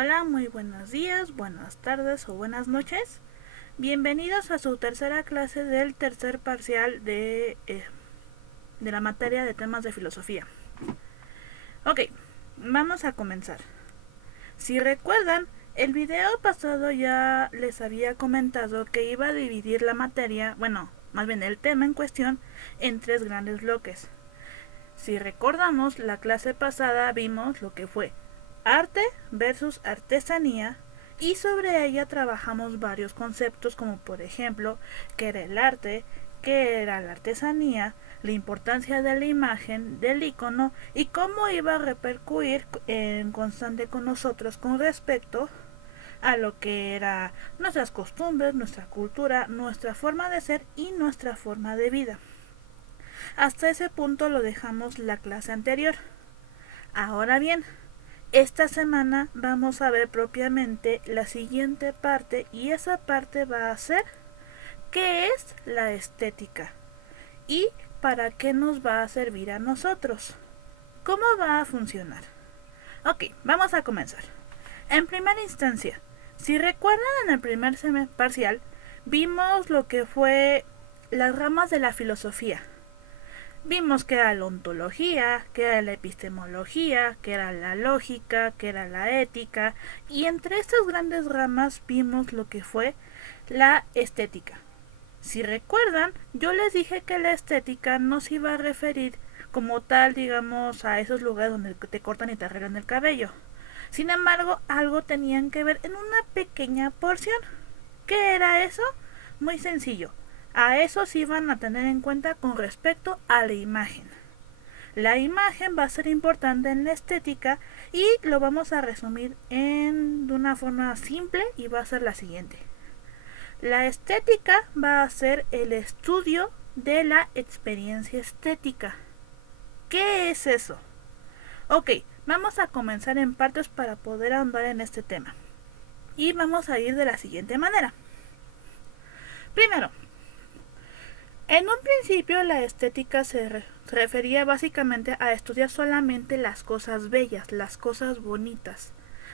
Hola, muy buenos días, buenas tardes o buenas noches. Bienvenidos a su tercera clase del tercer parcial de la materia de temas de filosofía. Ok, vamos a comenzar. Si recuerdan, el video pasado ya les había comentado que iba a dividir la materia, más bien el tema en cuestión, en tres grandes bloques. Si recordamos, la clase pasada vimos lo que fue arte versus artesanía y sobre ella trabajamos varios conceptos como por ejemplo qué era el arte, qué era la artesanía, la importancia de la imagen, del icono y cómo iba a repercutir en constante con nosotros con respecto a lo que era nuestras costumbres, nuestra cultura, nuestra forma de ser y nuestra forma de vida. Hasta ese punto lo dejamos la clase anterior. Ahora bien, esta semana vamos a ver propiamente la siguiente parte y esa parte va a ser qué es la estética y para qué nos va a servir a nosotros. ¿Cómo va a funcionar? Ok, vamos a comenzar. En primera instancia, si recuerdan en el primer parcial, vimos lo que fue las ramas de la filosofía. Vimos que era la ontología, que era la epistemología, que era la lógica, que era la ética, y entre estas grandes ramas vimos lo que fue la estética. Si recuerdan, yo les dije que la estética no se iba a referir como tal, digamos, a esos lugares donde te cortan y te arreglan el cabello. Sin embargo, algo tenían que ver en una pequeña porción. ¿Qué era eso? Muy sencillo. A eso sí van a tener en cuenta con respecto a la imagen. La imagen va a ser importante en la estética y lo vamos a resumir de una forma simple y va a ser la siguiente. La estética va a ser el estudio de la experiencia estética. ¿Qué es eso? Ok, vamos a comenzar en partes para poder ahondar en este tema. Y vamos a ir de la siguiente manera. Primero, en un principio la estética se refería básicamente a estudiar solamente las cosas bellas, las cosas bonitas.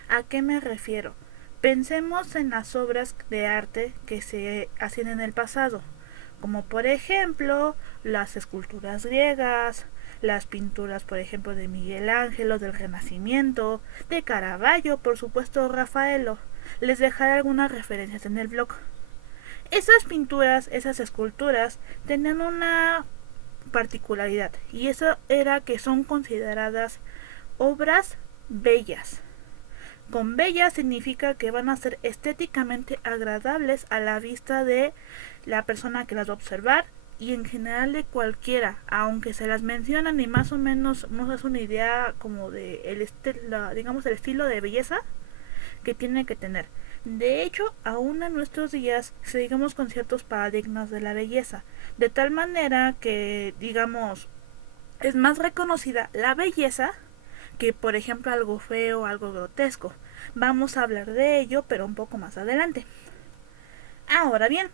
¿A qué me refiero? Pensemos en las obras de arte que se hacían en el pasado, como por ejemplo las esculturas griegas, las pinturas por ejemplo de Miguel Ángel o del Renacimiento, de Caravaggio, por supuesto Rafaelo. Les dejaré algunas referencias en el blog. Esas pinturas, esas esculturas, tenían una particularidad y eso era que son consideradas obras bellas. Con bellas significa que van a ser estéticamente agradables a la vista de la persona que las va a observar y en general de cualquiera, aunque se las mencionan y más o menos nos hace una idea como de el estilo de belleza que tiene que tener. De hecho, aún en nuestros días seguimos con ciertos paradigmas de la belleza, de tal manera que, digamos, es más reconocida la belleza que, por ejemplo, algo feo, algo grotesco. Vamos a hablar de ello, pero un poco más adelante. Ahora bien,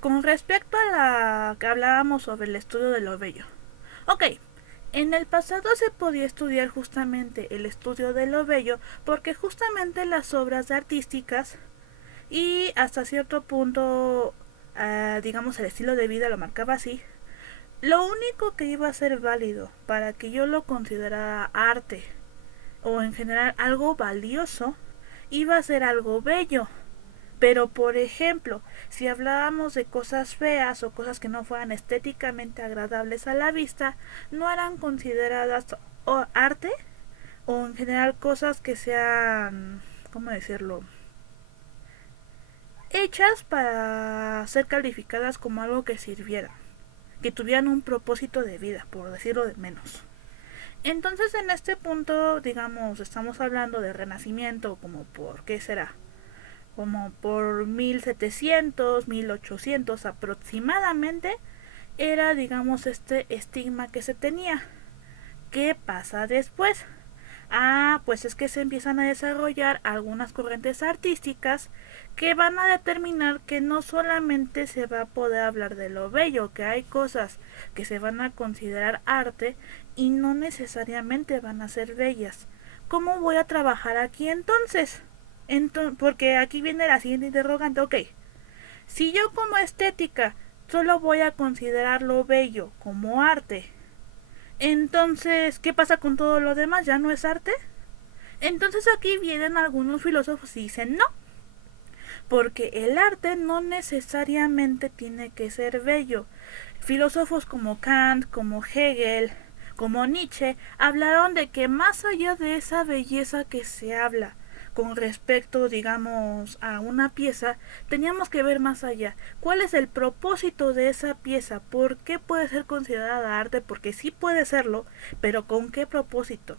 con respecto a la que hablábamos sobre el estudio de lo bello. Ok, en el pasado se podía estudiar justamente el estudio de lo bello porque justamente las obras artísticas y hasta cierto punto, digamos el estilo de vida lo marcaba así, lo único que iba a ser válido para que yo lo considerara arte o en general algo valioso iba a ser algo bello. Pero por ejemplo, si hablábamos de cosas feas o cosas que no fueran estéticamente agradables a la vista, no eran consideradas arte o en general cosas que sean, ¿cómo decirlo?, hechas para ser calificadas como algo que sirviera, que tuvieran un propósito de vida, por decirlo de menos. Entonces en este punto, digamos, estamos hablando de Renacimiento como por, ¿qué será?, como por 1700, 1800 aproximadamente, era, digamos, este estigma que se tenía. ¿Qué pasa después? Pues es que se empiezan a desarrollar algunas corrientes artísticas que van a determinar que no solamente se va a poder hablar de lo bello, que hay cosas que se van a considerar arte y no necesariamente van a ser bellas, ¿cómo voy a trabajar aquí entonces? Porque aquí viene la siguiente interrogante. Ok, si yo como estética solo voy a considerar lo bello como arte, entonces, ¿qué pasa con todo lo demás? ¿Ya no es arte? Entonces aquí vienen algunos filósofos y dicen no, porque el arte no necesariamente tiene que ser bello. Filósofos como Kant, como Hegel, como Nietzsche, hablaron de que más allá de esa belleza que se habla con respecto, digamos, a una pieza, teníamos que ver más allá. ¿Cuál es el propósito de esa pieza? ¿Por qué puede ser considerada arte? Porque sí puede serlo, pero ¿con qué propósito?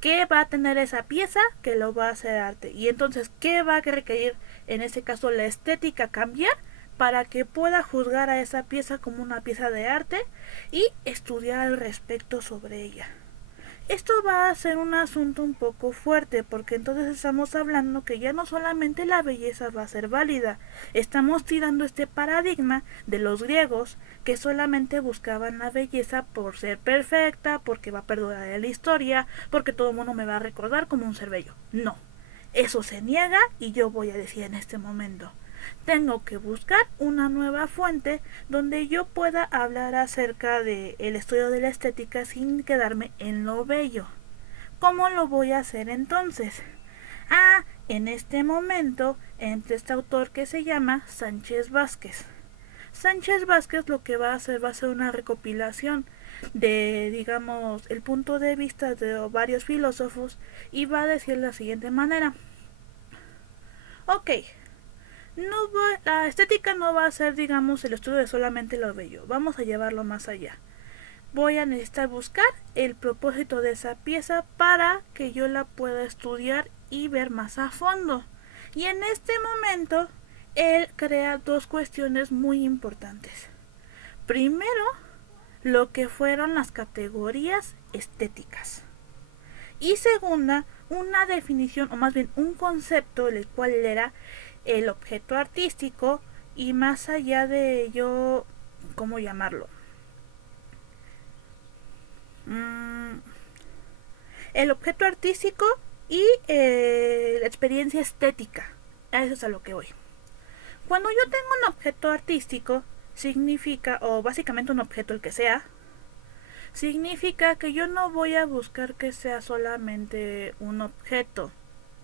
¿Qué va a tener esa pieza que lo va a hacer arte? Y entonces, ¿qué va a requerir, en ese caso, la estética cambiar para que pueda juzgar a esa pieza como una pieza de arte y estudiar al respecto sobre ella? Esto va a ser un asunto un poco fuerte, porque entonces estamos hablando que ya no solamente la belleza va a ser válida, estamos tirando este paradigma de los griegos que solamente buscaban la belleza por ser perfecta, porque va a perdurar en la historia, porque todo el mundo me va a recordar como un ser bello. No, eso se niega y yo voy a decir en este momento, tengo que buscar una nueva fuente donde yo pueda hablar acerca del estudio de la estética sin quedarme en lo bello. ¿Cómo lo voy a hacer entonces? En este momento, entre este autor que se llama Sánchez Vázquez. Sánchez Vázquez lo que va a ser una recopilación de, digamos, el punto de vista de varios filósofos y va a decir de la siguiente manera. Ok, la estética no va a ser, digamos, el estudio de solamente lo bello. Vamos a llevarlo más allá. Voy a necesitar buscar el propósito de esa pieza para que yo la pueda estudiar y ver más a fondo. Y en este momento, él crea dos cuestiones muy importantes. Primero, lo que fueron las categorías estéticas. Y segunda, una definición, o más bien un concepto, el cual era el objeto artístico y más allá de ello, ¿cómo llamarlo? El objeto artístico y la experiencia estética. A eso es a lo que voy. Cuando yo tengo un objeto artístico, significa, o básicamente un objeto el que sea, significa que yo no voy a buscar que sea solamente un objeto.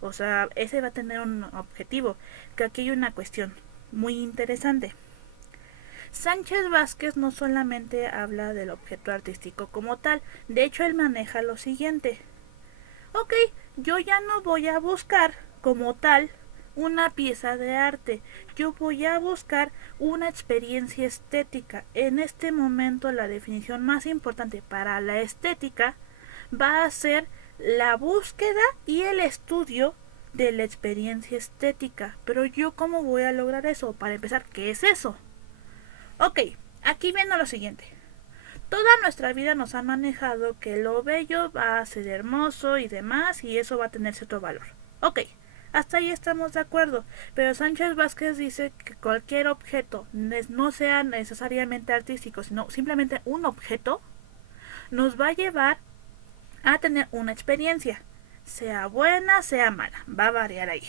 O sea, ese va a tener un objetivo. Que aquí hay una cuestión muy interesante. Sánchez Vázquez no solamente habla del objeto artístico como tal. De hecho, él maneja lo siguiente. Ok, yo ya no voy a buscar como tal una pieza de arte. Yo voy a buscar una experiencia estética. En este momento la definición más importante para la estética va a ser la búsqueda y el estudio de la experiencia estética. Pero yo, ¿cómo voy a lograr eso? Para empezar, ¿qué es eso? Ok, aquí viene lo siguiente. Toda nuestra vida nos ha manejado que lo bello va a ser hermoso y demás, y eso va a tener cierto valor. Ok, hasta ahí estamos de acuerdo, pero Sánchez Vázquez dice que cualquier objeto, no sea necesariamente artístico, sino simplemente un objeto, nos va a llevar a tener una experiencia, sea buena, sea mala, va a variar ahí.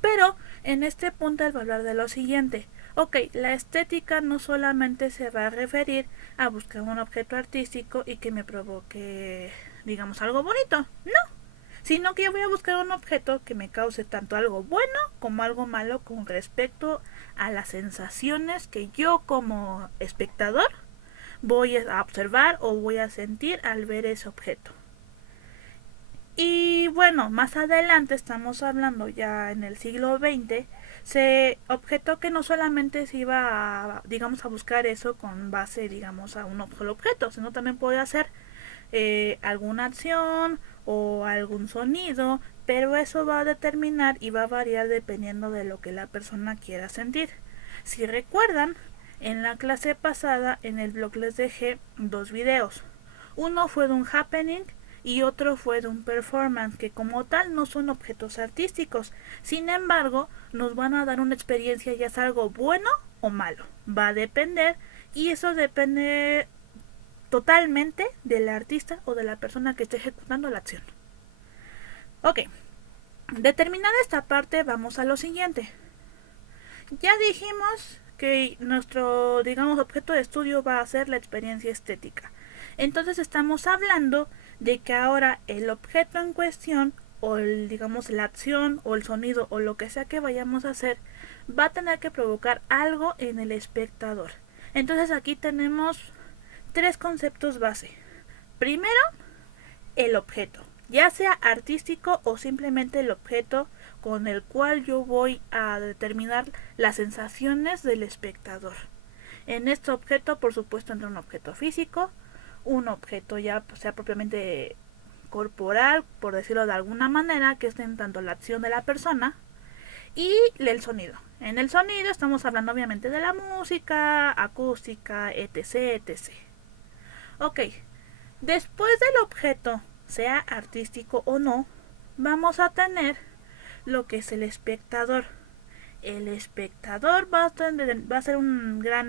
Pero en este punto él va a hablar de lo siguiente. Ok, la estética no solamente se va a referir a buscar un objeto artístico y que me provoque, digamos, algo bonito, no, sino que yo voy a buscar un objeto que me cause tanto algo bueno como algo malo con respecto a las sensaciones que yo como espectador voy a observar o voy a sentir al ver ese objeto. Y bueno, más adelante estamos hablando ya en el siglo XX, se objetó que no solamente se iba a, digamos, a buscar eso con base, digamos, a un solo objeto, sino también puede hacer alguna acción o algún sonido, pero eso va a determinar y va a variar dependiendo de lo que la persona quiera sentir. Si recuerdan, en la clase pasada en el blog les dejé dos videos. Uno fue de un happening y otro fue de un performance, que como tal no son objetos artísticos. Sin embargo, nos van a dar una experiencia, ya sea algo bueno o malo. Va a depender, y eso depende totalmente del artista o de la persona que esté ejecutando la acción. Ok, determinada esta parte, vamos a lo siguiente. Ya dijimos que nuestro, digamos, objeto de estudio va a ser la experiencia estética. Entonces estamos hablando de que ahora el objeto en cuestión o digamos la acción o el sonido o lo que sea que vayamos a hacer va a tener que provocar algo en el espectador. Entonces aquí tenemos tres conceptos base. Primero, el objeto, ya sea artístico o simplemente el objeto con el cual yo voy a determinar las sensaciones del espectador. En este objeto, por supuesto, entra un objeto físico, un objeto ya sea propiamente corporal, por decirlo de alguna manera, que esté en tanto la acción de la persona, y el sonido. En el sonido estamos hablando obviamente de la música, acústica, etc, etc. Ok, después del objeto, sea artístico o no, vamos a tener lo que es el espectador. El espectador va a ser un gran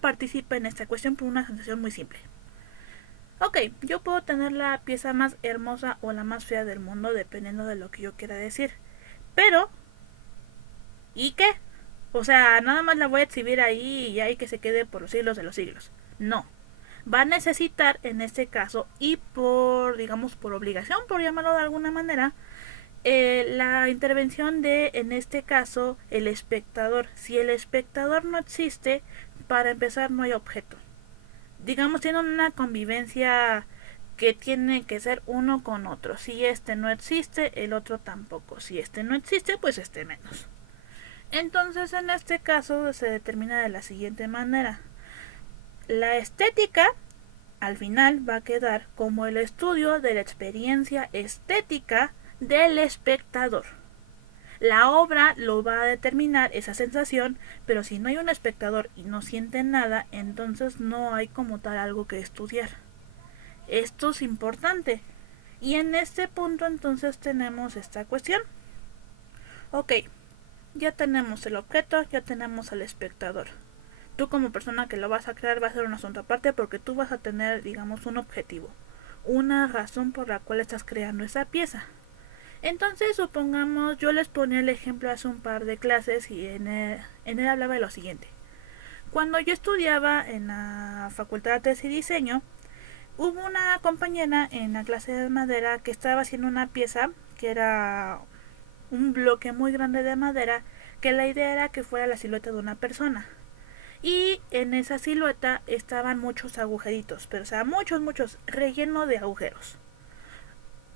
partícipe en esta cuestión por una sensación muy simple. Ok, yo puedo tener la pieza más hermosa o la más fea del mundo dependiendo de lo que yo quiera decir. Pero, ¿y qué? O sea, nada más la voy a exhibir ahí y ahí que se quede por los siglos de los siglos. No. Va a necesitar en este caso y por, digamos, por obligación, por llamarlo de alguna manera, la intervención de, en este caso, el espectador. Si el espectador no existe, para empezar no hay objeto. Digamos, tienen una convivencia que tiene que ser uno con otro. Si este no existe, el otro tampoco. Si este no existe, pues este menos. Entonces, en este caso se determina de la siguiente manera. La estética, al final, va a quedar como el estudio de la experiencia estética del espectador. La obra lo va a determinar esa sensación, pero si no hay un espectador y no siente nada, entonces no hay como tal algo que estudiar. Esto es importante. Y en este punto entonces tenemos esta cuestión. Ok, ya tenemos el objeto, ya tenemos al espectador. Tú como persona que lo vas a crear va a ser un asunto aparte porque tú vas a tener, digamos, un objetivo, una razón por la cual estás creando esa pieza. Entonces, supongamos, yo les ponía el ejemplo hace un par de clases y en él hablaba de lo siguiente. Cuando yo estudiaba en la Facultad de Artes y Diseño, hubo una compañera en la clase de madera que estaba haciendo una pieza que era un bloque muy grande de madera, que la idea era que fuera la silueta de una persona. Y en esa silueta estaban muchos agujeritos, pero o sea, muchos, relleno de agujeros.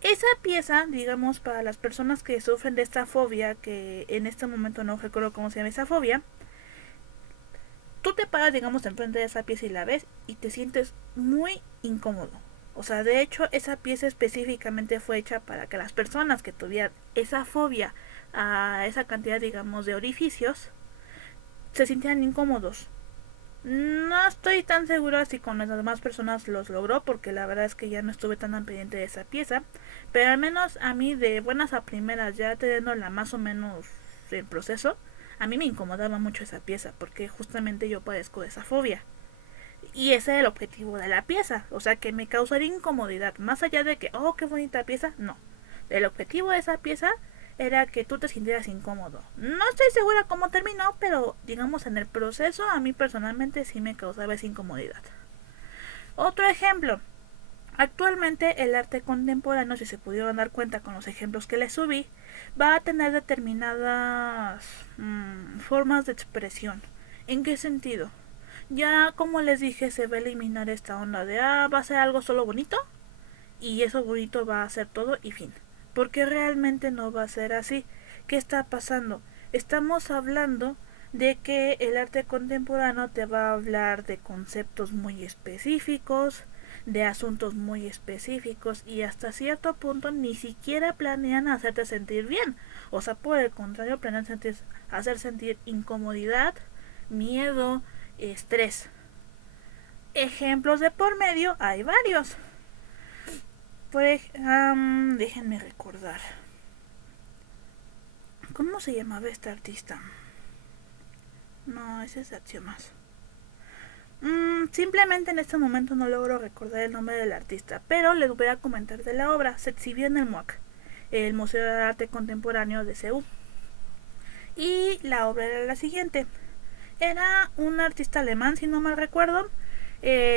Esa pieza, digamos, para las personas que sufren de esta fobia, que en este momento no recuerdo cómo se llama esa fobia, tú te paras, digamos, enfrente de esa pieza y la ves y te sientes muy incómodo. O sea, de hecho, esa pieza específicamente fue hecha para que las personas que tuvieran esa fobia a esa cantidad, digamos, de orificios, se sintieran incómodos. No estoy tan segura si con las demás personas los logró, porque la verdad es que ya no estuve tan al pendiente de esa pieza. Pero al menos a mí, de buenas a primeras, ya teniéndola más o menos el proceso, a mí me incomodaba mucho esa pieza, porque justamente yo padezco de esa fobia. Y ese es el objetivo de la pieza, o sea, que me causaría incomodidad. Más allá de que, oh, qué bonita pieza, no. El objetivo de esa pieza era que tú te sintieras incómodo. No estoy segura cómo terminó, pero digamos en el proceso a mí personalmente sí me causaba esa incomodidad. Otro ejemplo. Actualmente el arte contemporáneo, si se pudieron dar cuenta con los ejemplos que les subí, va a tener determinadas formas de expresión. ¿En qué sentido? Ya como les dije, se va a eliminar esta onda de, va a ser algo solo bonito y eso bonito va a ser todo y fin. Porque realmente no va a ser así. ¿Qué está pasando? Estamos hablando de que el arte contemporáneo te va a hablar de conceptos muy específicos, de asuntos muy específicos y hasta cierto punto ni siquiera planean hacerte sentir bien. O sea, por el contrario, planean hacer sentir incomodidad, miedo, estrés. Ejemplos de por medio hay varios. Déjenme recordar. ¿Cómo se llamaba este artista? No, ese es Axiomas. Simplemente en este momento no logro recordar el nombre del artista, pero les voy a comentar de la obra. Se exhibió en el MUAC, el Museo de Arte Contemporáneo de Seúl. Y la obra era la siguiente. Era un artista alemán, si no mal recuerdo.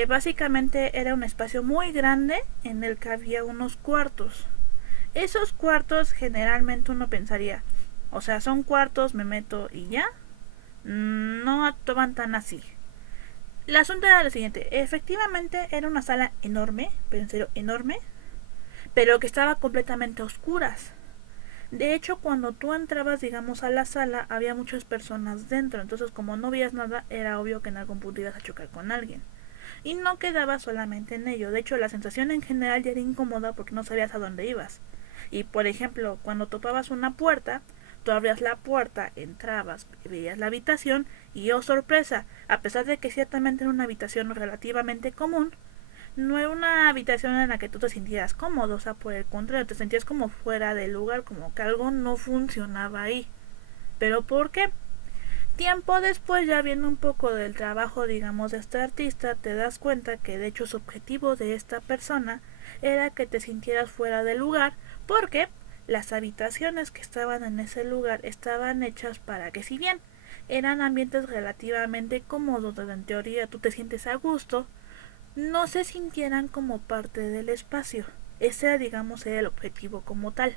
Básicamente era un espacio muy grande en el que había unos cuartos. Esos cuartos generalmente uno pensaría, o sea, son cuartos, me meto y ya. No actuaban tan así. El asunto era lo siguiente, efectivamente era una sala enorme, pero en serio enorme, pero que estaba completamente a oscuras. De hecho, cuando tú entrabas, digamos, a la sala, había muchas personas dentro, entonces como no veías nada, era obvio que en algún punto ibas a chocar con alguien. Y no quedaba solamente en ello, de hecho la sensación en general ya era incómoda porque no sabías a dónde ibas. Y por ejemplo, cuando topabas una puerta, tú abrías la puerta, entrabas, veías la habitación y oh sorpresa, a pesar de que ciertamente era una habitación relativamente común, no era una habitación en la que tú te sintieras cómodo, o sea, por el contrario, te sentías como fuera del lugar, como que algo no funcionaba ahí. ¿Pero por qué? Tiempo después, ya viendo un poco del trabajo, digamos, de este artista, te das cuenta que de hecho su objetivo de esta persona era que te sintieras fuera del lugar, porque las habitaciones que estaban en ese lugar estaban hechas para que, si bien eran ambientes relativamente cómodos donde en teoría tú te sientes a gusto, no se sintieran como parte del espacio. Ese, digamos, era el objetivo como tal.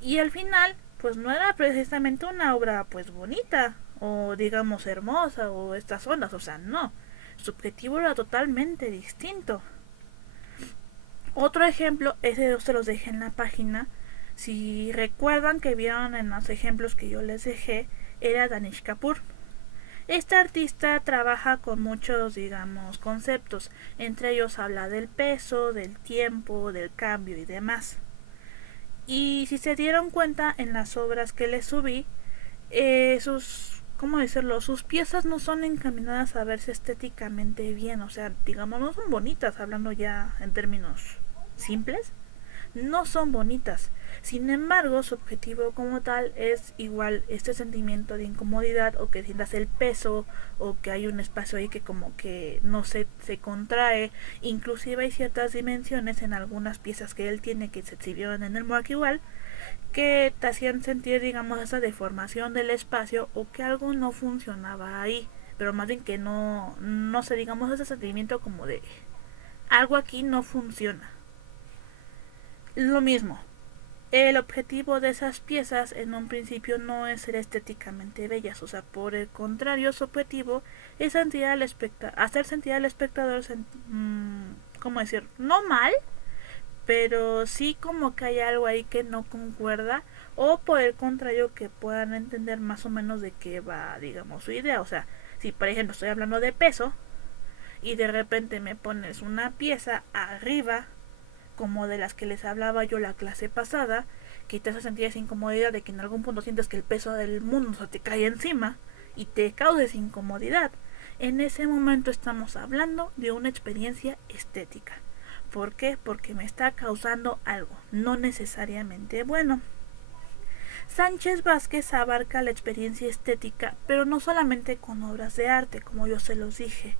Y al final, pues no era precisamente una obra pues bonita o digamos hermosa o estas ondas, o sea, no. Su objetivo era totalmente distinto. Otro ejemplo, ese dos se los dejé en la página. Si recuerdan que vieron en los ejemplos que yo les dejé, era Danish Kapoor. Este artista trabaja con muchos, digamos, conceptos. Entre ellos habla del peso, del tiempo, del cambio y demás. Y si se dieron cuenta en las obras que les subí, ¿cómo decirlo? Sus piezas no son encaminadas a verse estéticamente bien. O sea, digamos, no son bonitas, hablando ya en términos simples. No son bonitas. Sin embargo, su objetivo como tal es igual este sentimiento de incomodidad o que sientas el peso o que hay un espacio ahí que como que no se contrae. Inclusive hay ciertas dimensiones en algunas piezas que él tiene que se exhibieron en el MOAC igual que te hacían sentir, digamos, esa deformación del espacio o que algo no funcionaba ahí. Pero más bien que no sé, digamos, ese sentimiento como de algo aquí no funciona. Lo mismo, el objetivo de esas piezas en un principio no es ser estéticamente bellas, o sea, por el contrario, su objetivo es hacer sentir al espectador, ¿cómo decir? No mal, pero sí como que hay algo ahí que no concuerda, o por el contrario, que puedan entender más o menos de qué va, digamos, su idea. O sea, si por ejemplo estoy hablando de peso y de repente me pones una pieza arriba, como de las que les hablaba yo la clase pasada, que te hace sentir esa incomodidad de que en algún punto sientes que el peso del mundo se te cae encima y te causa incomodidad. En ese momento estamos hablando de una experiencia estética. ¿Por qué? Porque me está causando algo, no necesariamente bueno. Sánchez Vázquez abarca la experiencia estética, pero no solamente con obras de arte, como yo se los dije.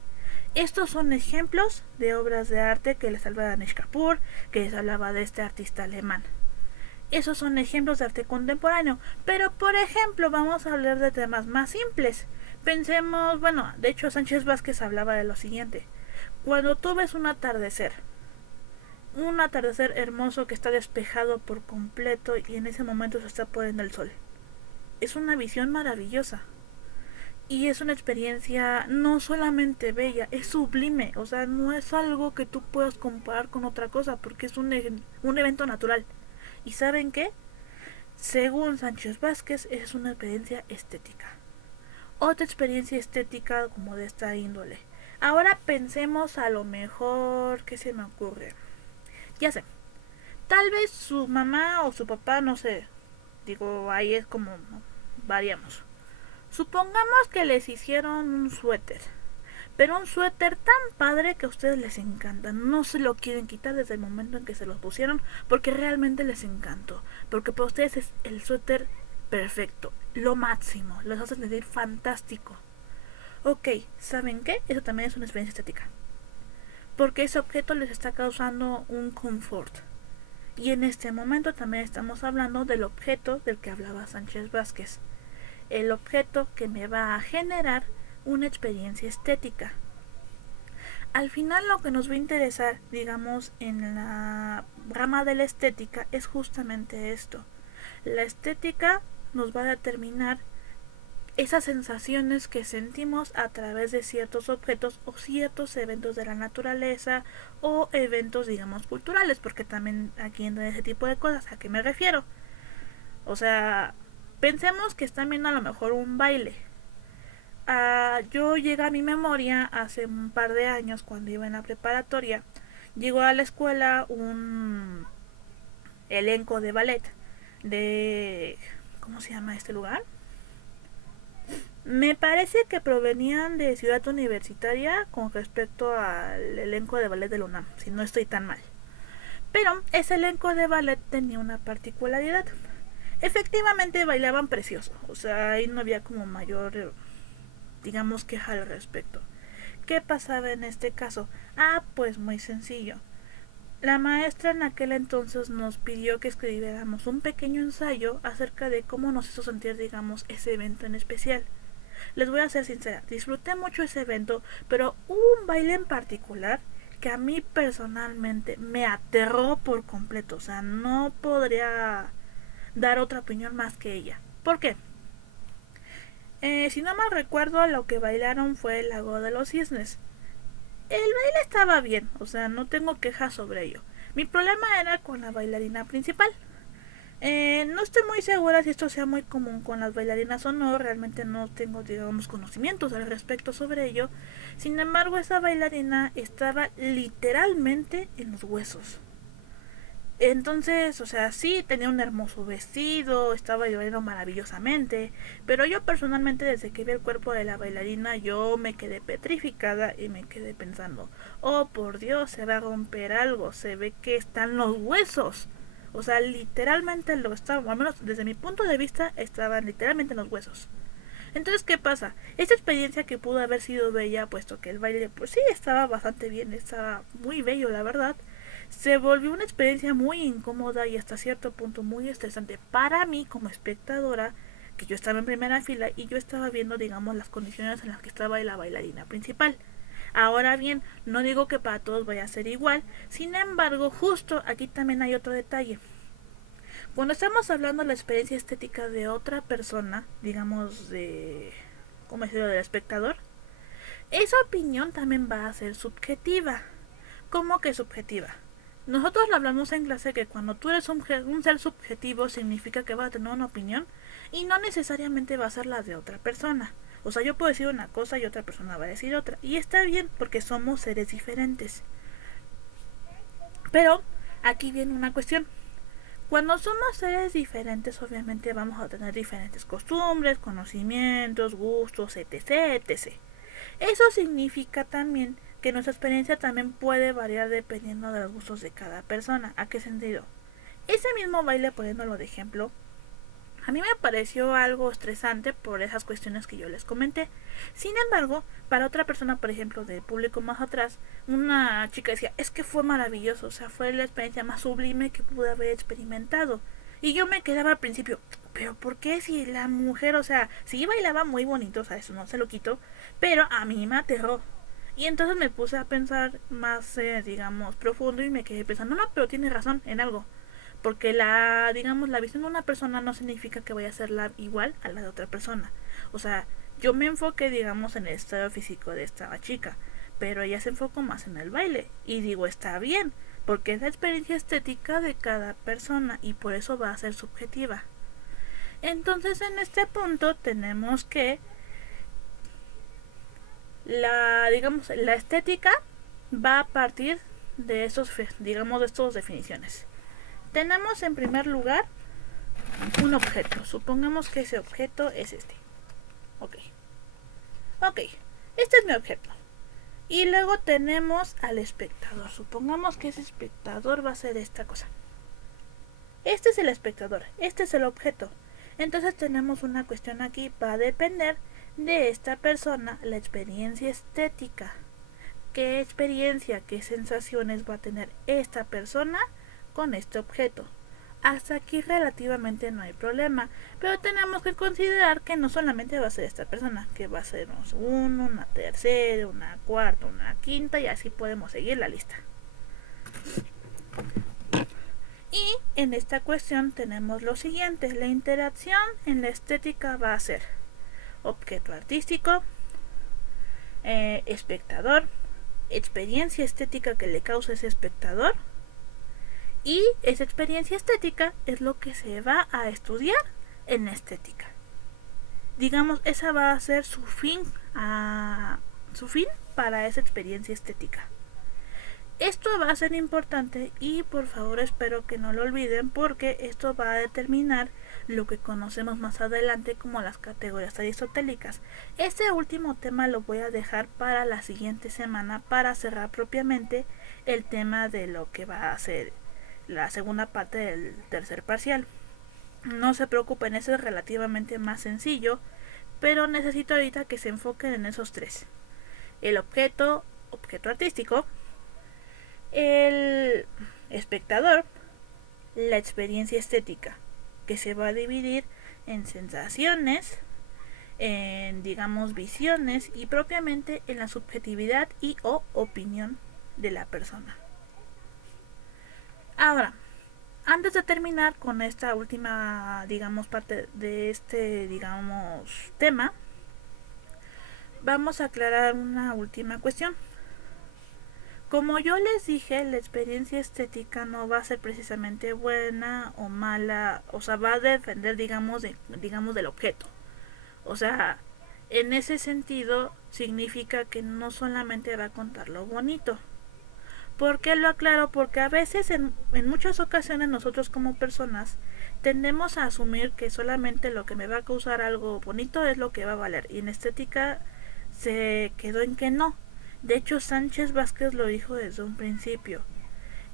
Estos son ejemplos de obras de arte que les hablaba de Danish Kapoor, que les hablaba de este artista alemán. Esos son ejemplos de arte contemporáneo, pero por ejemplo vamos a hablar de temas más simples. Pensemos, bueno, de hecho Sánchez Vázquez hablaba de lo siguiente. Cuando tú ves un atardecer hermoso que está despejado por completo y en ese momento se está poniendo el sol. Es una visión maravillosa. Y es una experiencia no solamente bella, es sublime. O sea, no es algo que tú puedas comparar con otra cosa porque es un evento natural. ¿Y saben qué? Según Sánchez Vázquez, es una experiencia estética. Otra experiencia estética como de esta índole. Ahora pensemos a lo mejor, ¿qué se me ocurre? Ya sé, tal vez su mamá o su papá, no sé, digo, ahí es como variamos. Supongamos que les hicieron un suéter, pero un suéter tan padre que a ustedes les encanta, no se lo quieren quitar desde el momento en que se los pusieron porque realmente les encantó, porque para ustedes es el suéter perfecto, lo máximo, los hace sentir fantástico. Ok, ¿saben qué? Eso también es una experiencia estética. Porque ese objeto les está causando un confort. Y en este momento también estamos hablando del objeto del que hablaba Sánchez Vázquez. El objeto que me va a generar una experiencia estética. Al final lo que nos va a interesar, digamos, en la rama de la estética es justamente esto. La estética nos va a determinar esas sensaciones que sentimos a través de ciertos objetos o ciertos eventos de la naturaleza o eventos, digamos, culturales, porque también aquí entra ese tipo de cosas. ¿A qué me refiero? O sea, pensemos que están viendo a lo mejor un baile. Yo llegué a mi memoria hace un par de años cuando iba en la preparatoria. Llegó a la escuela un elenco de ballet de... ¿Cómo se llama este lugar? Me parece que provenían de Ciudad Universitaria con respecto al elenco de ballet de la UNAM, si no estoy tan mal. Pero ese elenco de ballet tenía una particularidad. Efectivamente bailaban precioso, o sea, ahí no había como mayor, digamos, queja al respecto. ¿Qué pasaba en este caso? Pues muy sencillo. La maestra en aquel entonces nos pidió que escribiéramos un pequeño ensayo acerca de cómo nos hizo sentir, digamos, ese evento en especial. Les voy a ser sincera, disfruté mucho ese evento, pero hubo un baile en particular que a mí personalmente me aterró por completo. O sea, no podría dar otra opinión más que ella. ¿Por qué? Si no mal recuerdo, lo que bailaron fue el Lago de los Cisnes. El baile estaba bien, o sea, no tengo quejas sobre ello. Mi problema era con la bailarina principal. No estoy muy segura si esto sea muy común con las bailarinas o no, realmente no tengo, digamos, conocimientos al respecto sobre ello. Sin embargo, esa bailarina estaba literalmente en los huesos. Entonces, o sea, sí tenía un hermoso vestido, estaba bailando maravillosamente, pero yo personalmente desde que vi el cuerpo de la bailarina yo me quedé petrificada y me quedé pensando, oh por Dios, se va a romper algo, se ve que están los huesos. O sea, literalmente lo estaban, al menos desde mi punto de vista, estaban literalmente en los huesos. Entonces, ¿qué pasa? Esta experiencia que pudo haber sido bella, puesto que el baile, pues sí, estaba bastante bien, estaba muy bello, la verdad, se volvió una experiencia muy incómoda y hasta cierto punto muy estresante para mí como espectadora, que yo estaba en primera fila y yo estaba viendo, digamos, las condiciones en las que estaba la bailarina principal. Ahora bien, no digo que para todos vaya a ser igual, sin embargo, justo aquí también hay otro detalle. Cuando estamos hablando de la experiencia estética de otra persona, digamos de, ¿cómo decirlo?, del espectador, esa opinión también va a ser subjetiva. ¿Cómo que subjetiva? Nosotros lo hablamos en clase que cuando tú eres un ser subjetivo significa que vas a tener una opinión y no necesariamente va a ser la de otra persona. O sea, yo puedo decir una cosa y otra persona va a decir otra. Y está bien porque somos seres diferentes. Pero aquí viene una cuestión. Cuando somos seres diferentes, obviamente vamos a tener diferentes costumbres, conocimientos, gustos, etc, etc. Eso significa también que nuestra experiencia también puede variar dependiendo de los gustos de cada persona. ¿A qué sentido? Ese mismo baile, poniéndolo de ejemplo, a mí me pareció algo estresante por esas cuestiones que yo les comenté. Sin embargo, para otra persona, por ejemplo, del público más atrás, una chica decía, es que fue maravilloso, o sea, fue la experiencia más sublime que pude haber experimentado. Y yo me quedaba al principio, pero ¿por qué si la mujer, o sea, sí bailaba muy bonito, o sea, eso no se lo quito, pero a mí me aterró? Y entonces me puse a pensar más, digamos, profundo y me quedé pensando, no, pero tiene razón en algo. Porque la, digamos, la visión de una persona no significa que vaya a ser la igual a la de otra persona. O sea, yo me enfoqué, digamos, en el estado físico de esta chica, pero ella se enfocó más en el baile. Y digo, está bien, porque es la experiencia estética de cada persona y por eso va a ser subjetiva. Entonces, en este punto tenemos que la estética va a partir de esos, digamos, de estas definiciones. Tenemos en primer lugar un objeto. Supongamos que ese objeto es este. Ok, este es mi objeto. Y luego tenemos al espectador. Supongamos que ese espectador va a ser esta cosa. Este es el espectador, este es el objeto. Entonces tenemos una cuestión aquí, va a depender de esta persona la experiencia estética. ¿Qué experiencia, qué sensaciones va a tener esta persona con este objeto? Hasta aquí relativamente no hay problema, pero tenemos que considerar que no solamente va a ser esta persona, que va a ser una tercera, una cuarta, una quinta, y así podemos seguir la lista. Y en esta cuestión tenemos lo siguiente: la interacción en la estética va a ser objeto artístico, espectador, experiencia estética que le causa ese espectador, y esa experiencia estética es lo que se va a estudiar en estética. Digamos, esa va a ser su fin para esa experiencia estética. Esto va a ser importante y por favor espero que no lo olviden, porque esto va a determinar lo que conocemos más adelante como las categorías aristotélicas. Este último tema lo voy a dejar para la siguiente semana para cerrar propiamente el tema de lo que va a ser la segunda parte del tercer parcial. No se preocupen, eso es relativamente más sencillo, pero necesito ahorita que se enfoquen en esos tres: el objeto artístico, el espectador, la experiencia estética, que se va a dividir en sensaciones, en digamos visiones y propiamente en la subjetividad y o opinión de la persona. Ahora, antes de terminar con esta última, digamos, parte de este, digamos, tema, vamos a aclarar una última cuestión. Como yo les dije, la experiencia estética no va a ser precisamente buena o mala, o sea, va a depender, digamos, del objeto. O sea, en ese sentido significa que no solamente va a contar lo bonito. ¿Por qué lo aclaro? Porque a veces, en muchas ocasiones, nosotros como personas tendemos a asumir que solamente lo que me va a causar algo bonito es lo que va a valer. Y en estética se quedó en que no. De hecho, Sánchez Vázquez lo dijo desde un principio.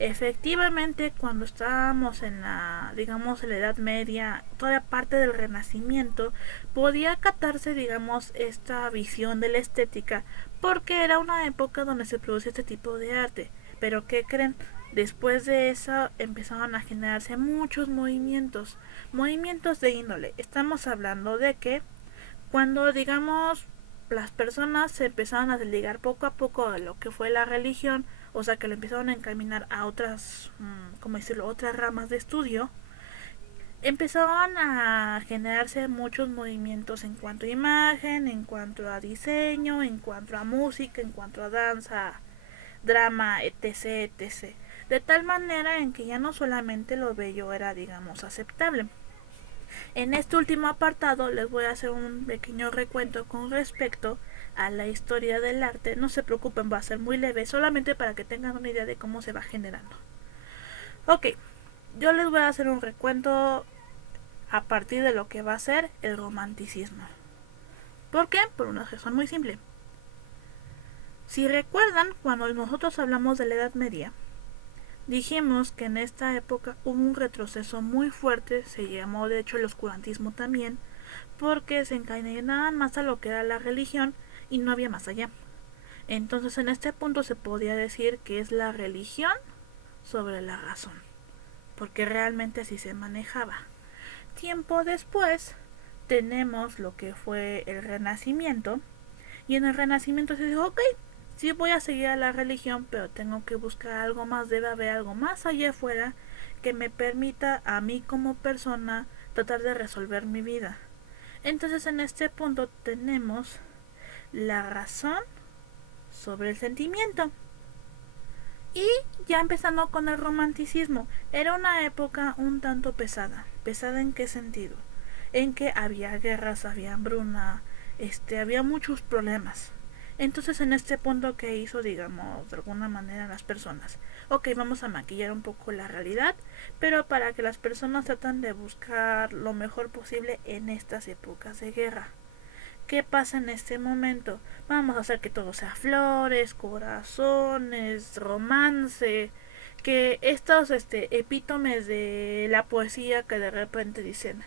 Efectivamente, cuando estábamos en la, digamos, en la Edad Media, toda parte del Renacimiento, podía acatarse, digamos, esta visión de la estética, porque era una época donde se producía este tipo de arte. Pero ¿qué creen? Después de eso empezaron a generarse muchos movimientos de índole. Estamos hablando de que cuando, digamos, las personas se empezaron a desligar poco a poco de lo que fue la religión, o sea, que lo empezaron a encaminar a otras, ¿cómo decirlo?, otras ramas de estudio, empezaron a generarse muchos movimientos en cuanto a imagen, en cuanto a diseño, en cuanto a música, en cuanto a danza, drama, etc, etc. De tal manera en que ya no solamente lo bello era, digamos, aceptable. En este último apartado les voy a hacer un pequeño recuento con respecto a la historia del arte. No se preocupen, va a ser muy leve, solamente para que tengan una idea de cómo se va generando. Ok, yo les voy a hacer un recuento a partir de lo que va a ser el romanticismo. ¿Por qué? Por una razón muy simple. Si recuerdan, cuando nosotros hablamos de la Edad Media, dijimos que en esta época hubo un retroceso muy fuerte, se llamó de hecho el oscurantismo también, porque se encaminaban más a lo que era la religión y no había más allá. Entonces en este punto se podría decir que es la religión sobre la razón, porque realmente así se manejaba. Tiempo después tenemos lo que fue el Renacimiento, y en el Renacimiento se dijo, ok, sí voy a seguir a la religión, pero tengo que buscar algo más, debe haber algo más allá afuera que me permita a mí como persona tratar de resolver mi vida. Entonces en este punto tenemos la razón sobre el sentimiento. Y ya empezando con el romanticismo, era una época un tanto pesada. ¿Pesada en qué sentido? En que había guerras, había hambruna, había muchos problemas. Entonces en este punto que hizo, digamos, de alguna manera las personas, ok, vamos a maquillar un poco la realidad, pero para que las personas tratan de buscar lo mejor posible en estas épocas de guerra. ¿Qué pasa en este momento? Vamos a hacer que todo sea flores, corazones, romance, que estos epítomes de la poesía que de repente dicen,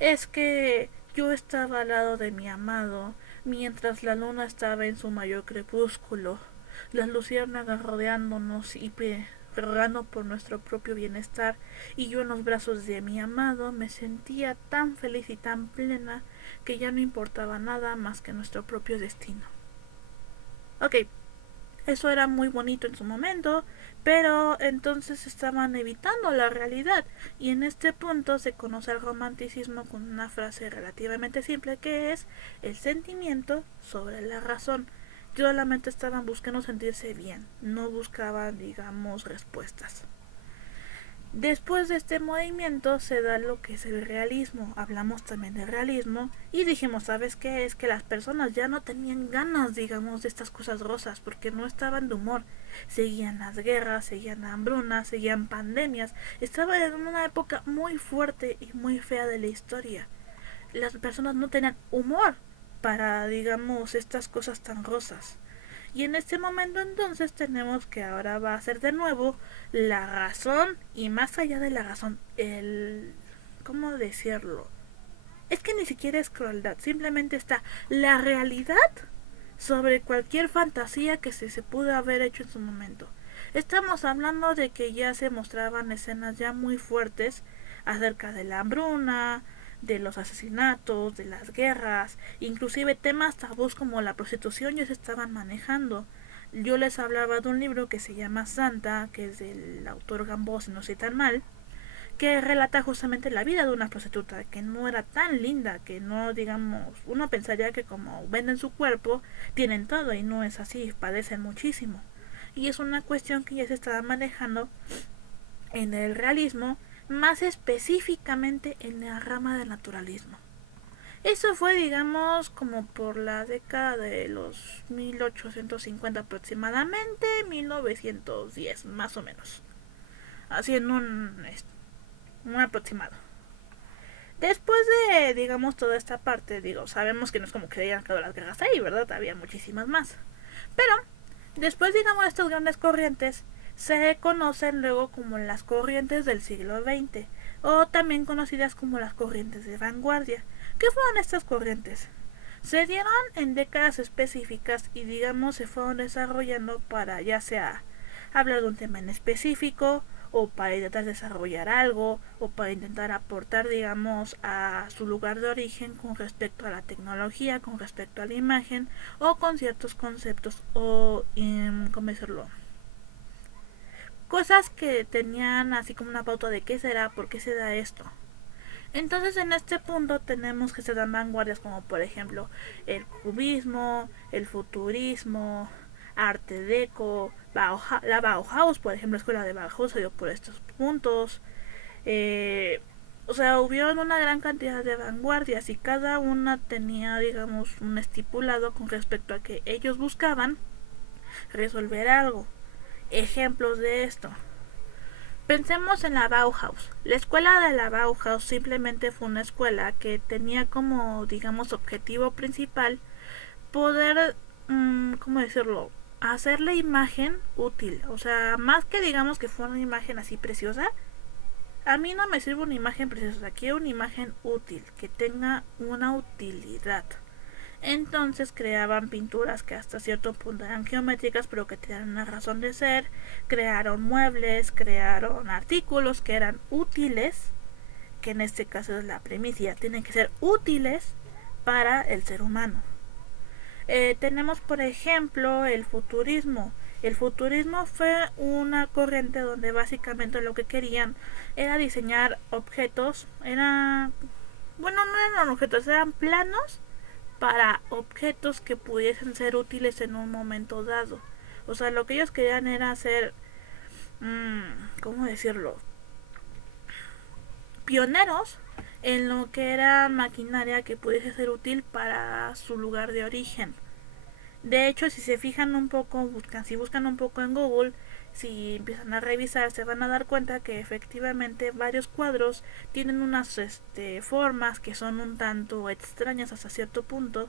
es que yo estaba al lado de mi amado, mientras la luna estaba en su mayor crepúsculo, las luciérnagas rodeándonos y rogando por nuestro propio bienestar, y yo en los brazos de mi amado me sentía tan feliz y tan plena que ya no importaba nada más que nuestro propio destino. Ok, eso era muy bonito en su momento, pero entonces estaban evitando la realidad, y en este punto se conoce el romanticismo con una frase relativamente simple que es el sentimiento sobre la razón. Solamente estaban buscando sentirse bien, no buscaban, digamos, respuestas. Después de este movimiento se da lo que es el realismo. Hablamos también de realismo y dijimos, ¿sabes qué? Es que las personas ya no tenían ganas, digamos, de estas cosas rosas porque no estaban de humor. Seguían las guerras, seguían la hambruna, seguían pandemias. Estaban en una época muy fuerte y muy fea de la historia. Las personas no tenían humor para, digamos, estas cosas tan rosas. Y en este momento entonces tenemos que ahora va a ser de nuevo la razón y más allá de la razón, ¿cómo decirlo? Es que ni siquiera es crueldad, simplemente está la realidad sobre cualquier fantasía que se pudo haber hecho en su momento. Estamos hablando de que ya se mostraban escenas ya muy fuertes acerca de la hambruna, de los asesinatos, de las guerras, inclusive temas tabús como la prostitución ya se estaban manejando. Yo les hablaba de un libro que se llama Santa, que es del autor Gamboa, si no sé tan mal, que relata justamente la vida de una prostituta, que no era tan linda, que no, digamos, uno pensaría que como venden su cuerpo, tienen todo, y no es así, padecen muchísimo. Y es una cuestión que ya se estaba manejando en el realismo, más específicamente en la rama del naturalismo. Eso fue, digamos, como por la década de los 1850 aproximadamente, 1910, más o menos. Así en un aproximado. Después de, digamos, toda esta parte, sabemos que no es como que hayan quedado las guerras ahí, ¿verdad? Había muchísimas más. Pero, después, digamos, de estas grandes corrientes, se conocen luego como las corrientes del siglo XX, o también conocidas como las corrientes de vanguardia. ¿Qué fueron estas corrientes? Se dieron en décadas específicas y, digamos, se fueron desarrollando para ya sea hablar de un tema en específico, o para intentar desarrollar algo, o para intentar aportar, digamos, a su lugar de origen con respecto a la tecnología, con respecto a la imagen, o con ciertos conceptos, o, ¿cómo decirlo? Cosas que tenían así como una pauta de qué será, por qué se da esto. Entonces en este punto tenemos que se dan vanguardias como por ejemplo el cubismo, el futurismo, arte deco, la Bauhaus, por ejemplo, la escuela de Bauhaus se dio por estos puntos. O sea, hubieron una gran cantidad de vanguardias y cada una tenía, digamos, un estipulado con respecto a que ellos buscaban resolver algo. Ejemplos de esto. Pensemos en la Bauhaus. La escuela de la Bauhaus simplemente fue una escuela que tenía como, digamos, objetivo principal poder, ¿cómo decirlo? Hacer la imagen útil. O sea, más que digamos que fue una imagen así preciosa, a mí no me sirve una imagen preciosa, quiero una imagen útil, que tenga una utilidad. Entonces creaban pinturas que hasta cierto punto eran geométricas pero que tenían una razón de ser, crearon muebles, crearon artículos que eran útiles, que en este caso es la premisa, tienen que ser útiles para el ser humano. Tenemos por ejemplo el futurismo. El futurismo fue una corriente donde básicamente lo que querían era diseñar objetos, no eran objetos, eran planos para objetos que pudiesen ser útiles en un momento dado. O sea, lo que ellos querían era hacer, ¿cómo decirlo? Pioneros en lo que era maquinaria que pudiese ser útil para su lugar de origen. De hecho, si se fijan un poco, si buscan un poco en Google, si empiezan a revisar, se van a dar cuenta que efectivamente varios cuadros tienen unas formas que son un tanto extrañas hasta cierto punto,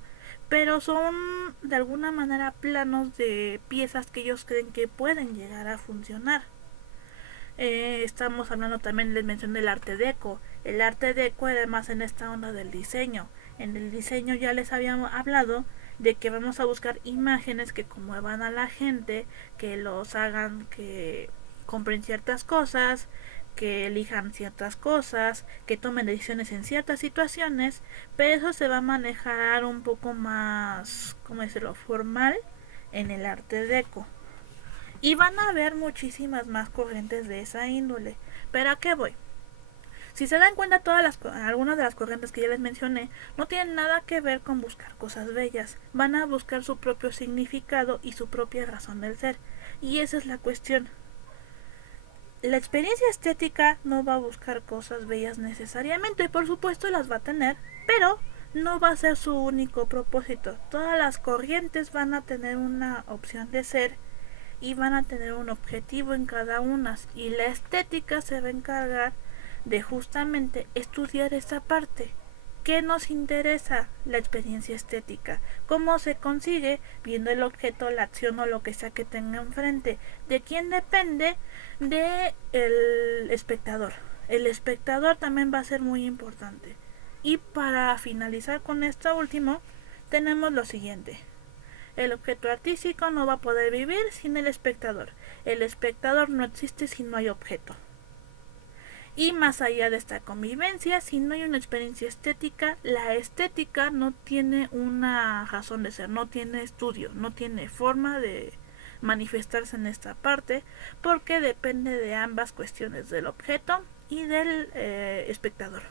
pero son de alguna manera planos de piezas que ellos creen que pueden llegar a funcionar. Estamos hablando también, les mencioné el arte deco. El arte deco además en esta onda del diseño. En el diseño ya les habíamos hablado de que vamos a buscar imágenes que conmuevan a la gente, que los hagan que compren ciertas cosas, que elijan ciertas cosas, que tomen decisiones en ciertas situaciones, pero eso se va a manejar un poco más, ¿cómo decirlo?, formal en el arte deco. Y van a haber muchísimas más corrientes de esa índole. ¿Pero a qué voy? Si se dan cuenta, algunas de las corrientes que ya les mencioné no tienen nada que ver con buscar cosas bellas. Van a buscar su propio significado y su propia razón del ser. Y esa es la cuestión. La experiencia estética no va a buscar cosas bellas necesariamente, por supuesto las va a tener, pero no va a ser su único propósito. Todas las corrientes van a tener una opción de ser y van a tener un objetivo en cada una, y la estética se va a encargar de justamente estudiar esa parte. ¿Qué nos interesa? La experiencia estética. ¿Cómo se consigue? Viendo el objeto, la acción o lo que sea que tenga enfrente. ¿De quién depende? De el espectador. El espectador también va a ser muy importante. Y para finalizar con esto último, tenemos lo siguiente. El objeto artístico no va a poder vivir sin el espectador. El espectador no existe si no hay objeto. Y más allá de esta convivencia, si no hay una experiencia estética, la estética no tiene una razón de ser, no tiene estudio, no tiene forma de manifestarse en esta parte, porque depende de ambas cuestiones, del objeto y del espectador.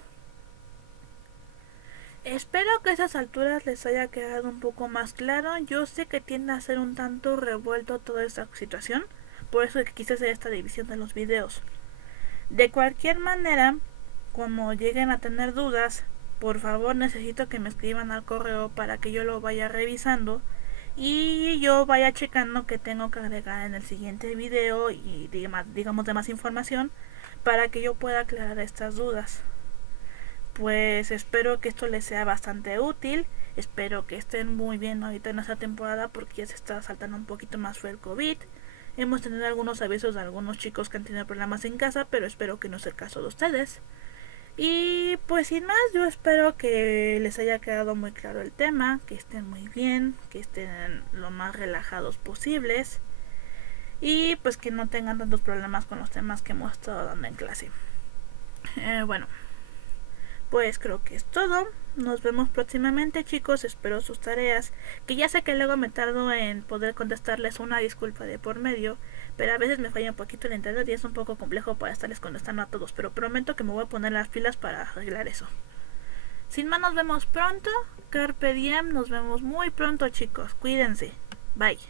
Espero que a esas alturas les haya quedado un poco más claro. Yo sé que tiende a ser un tanto revuelto toda esta situación, por eso quise hacer esta división de los videos. De cualquier manera, como lleguen a tener dudas, por favor necesito que me escriban al correo para que yo lo vaya revisando y yo vaya checando que tengo que agregar en el siguiente video y digamos de más información para que yo pueda aclarar estas dudas. Pues espero que esto les sea bastante útil, espero que estén muy bien ahorita en esta temporada porque ya se está saltando un poquito más fue el COVID. Hemos tenido algunos avisos de algunos chicos que han tenido problemas en casa, pero espero que no sea el caso de ustedes. Y pues sin más, yo espero que les haya quedado muy claro el tema, que estén muy bien, que estén lo más relajados posibles y pues que no tengan tantos problemas con los temas que hemos estado dando en clase. Bueno, pues creo que es todo. Nos vemos próximamente, chicos. Espero sus tareas, que ya sé que luego me tardo en poder contestarles, una disculpa de por medio, pero a veces me falla un poquito el internet y es un poco complejo para estarles contestando a todos, pero prometo que me voy a poner las pilas para arreglar eso. Sin más, nos vemos pronto. Carpe diem, nos vemos muy pronto, chicos. Cuídense. Bye.